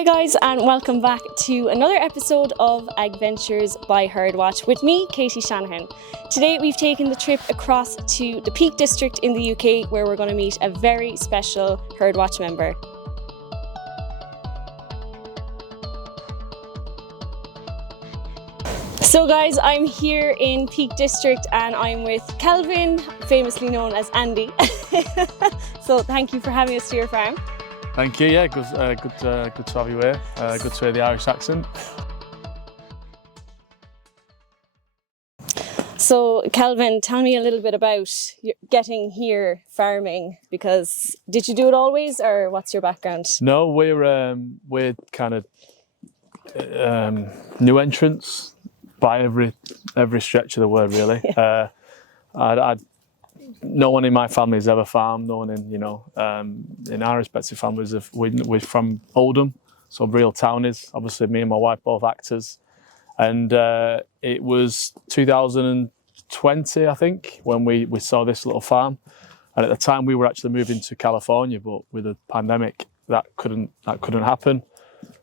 Hi guys, and welcome back to another episode of AgVentures by Herdwatch with me, Katie Shanahan. Today we've taken the trip across to the Peak District in the UK where we're going to meet a very special Herdwatch member. So guys, I'm here in Peak District and I'm with Kelvin, famously known as Andy. So thank you for having us to your farm. Thank you. Yeah, good to have you here. Good to hear the Irish accent. So, Kelvin, tell me a little bit about getting here farming. Because did you do it always, or what's your background? No, we're kind of new entrants by every stretch of the word, really. Yeah. No one in my family has ever farmed. No one in our respective families we're from Oldham, so real townies. Obviously, me and my wife both actors, and it was 2020, I think, when we saw this little farm. And at the time, we were actually moving to California, but with the pandemic, that couldn't happen.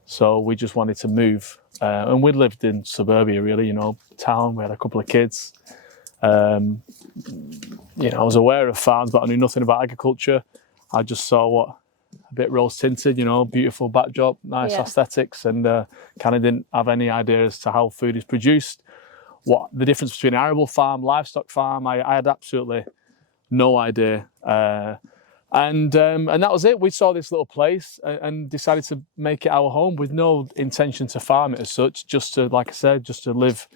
So we just wanted to move, and we'd lived in suburbia, really, town. We had a couple of kids. I was aware of farms, but I knew nothing about agriculture. I just saw a bit rose tinted, beautiful backdrop, nice aesthetics, and kind of didn't have any idea as to how food is produced, what the difference between an arable farm, livestock farm. I had absolutely no idea. And that was it. We saw this little place and decided to make it our home with no intention to farm it as such, just to, like I said, just to live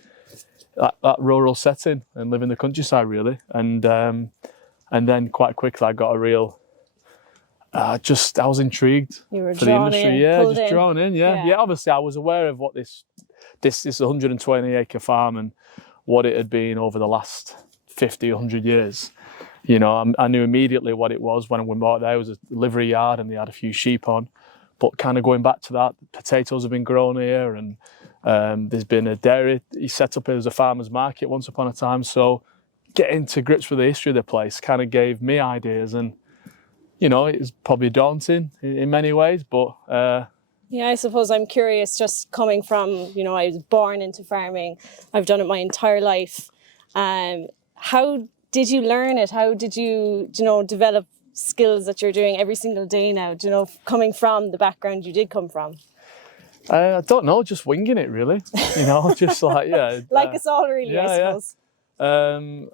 that rural setting and live in the countryside, really. And then quite quickly I got a real I was intrigued for the industry. Drawn in. Yeah, obviously I was aware of what this 120 acre farm and what it had been over the last 100 years. I knew immediately what it was when we bought there. It was a livery yard and they had a few sheep on. But kind of going back to that, potatoes have been grown here, and there's been a dairy. He set up as a farmer's market once upon a time. So getting to grips with the history of the place kind of gave me ideas, and it was probably daunting in many ways, but yeah, I suppose I'm curious, just coming from, I was born into farming. I've done it my entire life. How did you learn it? How did you, develop skills that you're doing every single day now, coming from the background you did come from? I don't know, just winging it, really. Just like, yeah. Like us all, really, I suppose. Yeah.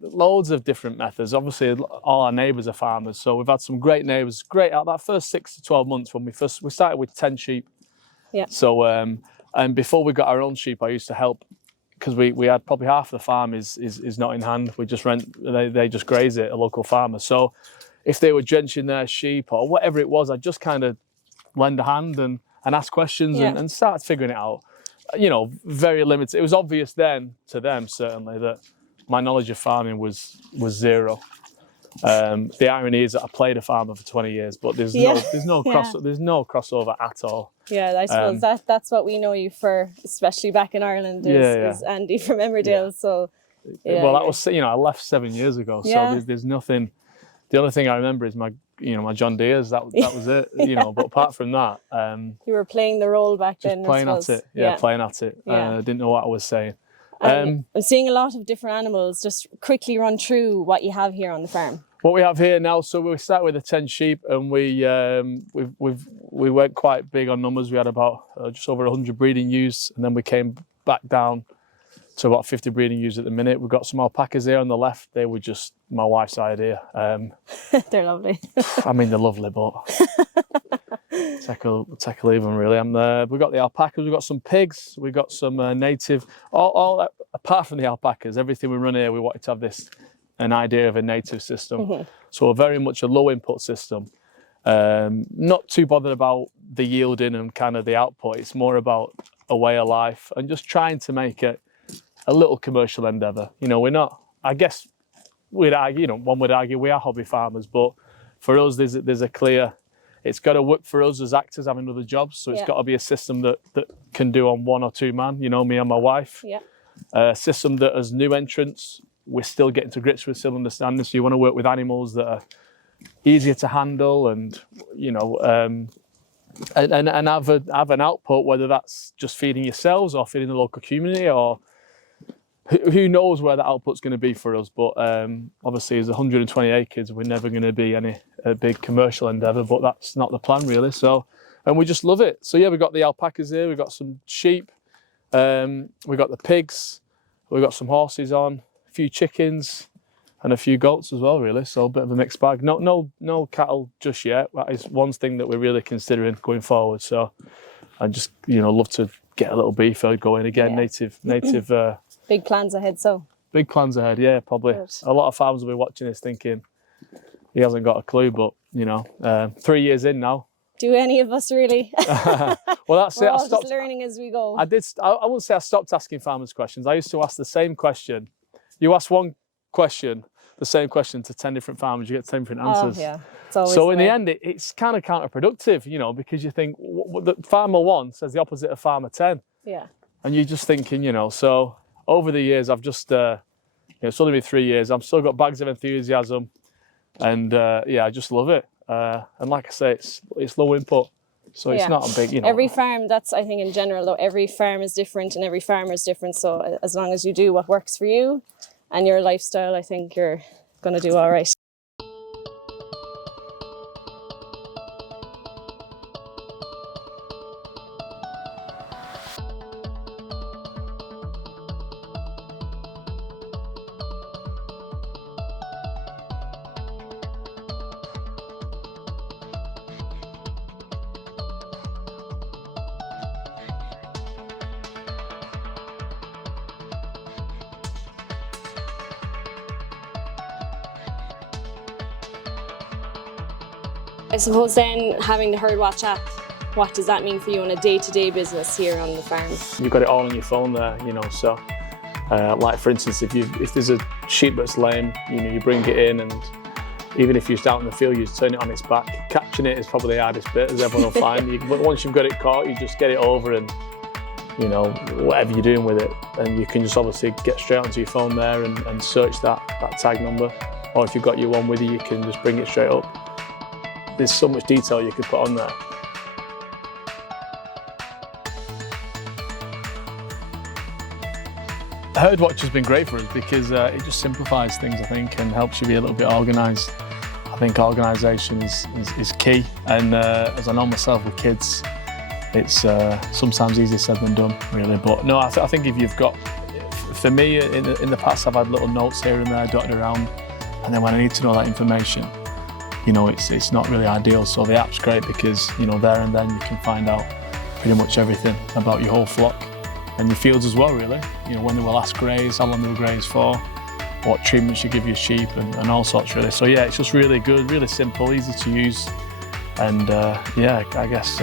Loads of different methods. Obviously, all our neighbours are farmers, so we've had some great neighbours. Great out that first 6 to 12 months when we started with 10 sheep. Yeah. So, and before we got our own sheep, I used to help, because we had probably half the farm is not in hand. We just they just graze it, a local farmer. So if they were drenching their sheep or whatever it was, I'd just kind of lend a hand and ask questions and start figuring it out. Very limited. It was obvious then to them, certainly, that my knowledge of farming was zero. The irony is that I played a farmer for 20 years, but there's no crossover at all. Yeah, I suppose that's what we know you for, especially back in Ireland, is Andy from Emmerdale. Yeah. So, that was, I left 7 years ago, so there's nothing. The only thing I remember is my John Deere's. That was it. But apart from that, you were playing the role back then. Playing at it. Playing at it. I didn't know what I was saying. I'm seeing a lot of different animals. Just quickly run through what you have here on the farm. What we have here now, so we start with the 10 sheep, and we went quite big on numbers. We had about just over 100 breeding ewes, and then we came back down to about 50 breeding ewes at the minute. We've got some alpacas here on the left. They were just my wife's idea. They're lovely. I mean, they're lovely, but take a leave them, really. We've got the alpacas, we've got some pigs, we've got some native. All apart from the alpacas, everything we run here, we wanted to have an idea of a native system. Mm-hmm. So we're very much a low input system. Not too bothered about the yielding and kind of the output. It's more about a way of life and just trying to make it a little commercial endeavour. We're not, I guess we'd argue, one would argue we are hobby farmers, but for us there's a clear, it's got to work for us as actors having other jobs, so it's got to be a system that can do on 1 or 2 man, me and my wife. Yeah. A system that as new entrants, we're still getting to grips with, still understanding, so you want to work with animals that are easier to handle and, and have an output, whether that's just feeding yourselves or feeding the local community, or who knows where that output's going to be for us. But obviously, as 120 acres, we're never going to be a big commercial endeavour, but that's not the plan really. So, and we just love it. So yeah, we've got the alpacas here, we've got some sheep, we've got the pigs, we've got some horses on, a few chickens, and a few goats as well, really. So a bit of a mixed bag. No cattle just yet. That is one thing that we're really considering going forward. So I just, love to get a little beef herd going again. Yeah. Native. Big plans ahead. So big plans ahead. Yeah, probably. Good. A lot of farmers will be watching this thinking he hasn't got a clue, but 3 years in now. Do any of us really? Well, that's We're it. all just learning as we go. I wouldn't say I stopped asking farmers questions. I used to ask the same question. You ask one question, the same question to 10 different farmers, you get 10 different answers. Oh, yeah. It's always so in the end, it's kind of counterproductive, because you think what the farmer 1 says the opposite of farmer 10. Yeah. And you're just thinking, so over the years, I've just, it's only been 3 years. I've still got bags of enthusiasm, and I just love it. And like I say, it's low input, so it's not a big, Every farm, that's, I think in general, though, every farm is different and every farmer is different. So as long as you do what works for you and your lifestyle, I think you're going to do all right. I suppose then, having the Herdwatch app, what does that mean for you on a day-to-day business here on the farm? You've got it all on your phone there, so like for instance, if there's a sheep that's lame, you bring it in, and even if you're just out in the field, you just turn it on its back. Catching it is probably the hardest bit, as everyone will find. But once you've got it caught, you just get it over and, whatever you're doing with it, and you can just obviously get straight onto your phone there and search that tag number. Or if you've got your one with you, you can just bring it straight up. There's so much detail you could put on there. Herdwatch has been great for us because it just simplifies things, I think, and helps you be a little bit organised. I think organisation is key, and as I know myself with kids, it's sometimes easier said than done, really. But no, I think if you've got, for me, in the past, I've had little notes here and there dotted around, and then when I need to know that information, it's not really ideal. So the app's great because, there and then you can find out pretty much everything about your whole flock and your fields as well, really. When they will last graze, how long they will graze for, what treatments you give your sheep, and all sorts, really. So yeah, it's just really good, really simple, easy to use. And I guess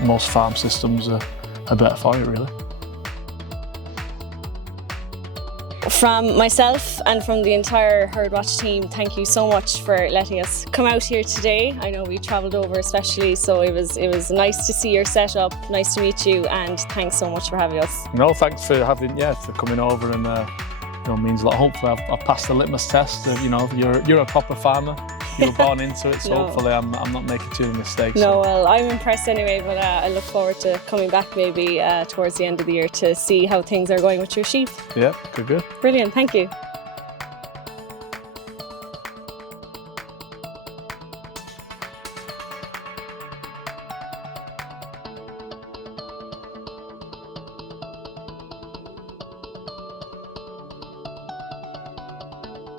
most farm systems are better for it, really. From myself and from the entire Herdwatch team, thank you so much for letting us come out here today. I know we travelled over especially, so it was nice to see your setup, nice to meet you, and thanks so much for having us. No, thanks for coming over, and means a lot. Hopefully I've passed the litmus test of, you're a proper farmer. You were born into it, so No. Hopefully I'm not making too many mistakes. No, well, I'm impressed anyway, but I look forward to coming back maybe towards the end of the year to see how things are going with your sheep. Yeah, good. Brilliant, thank you.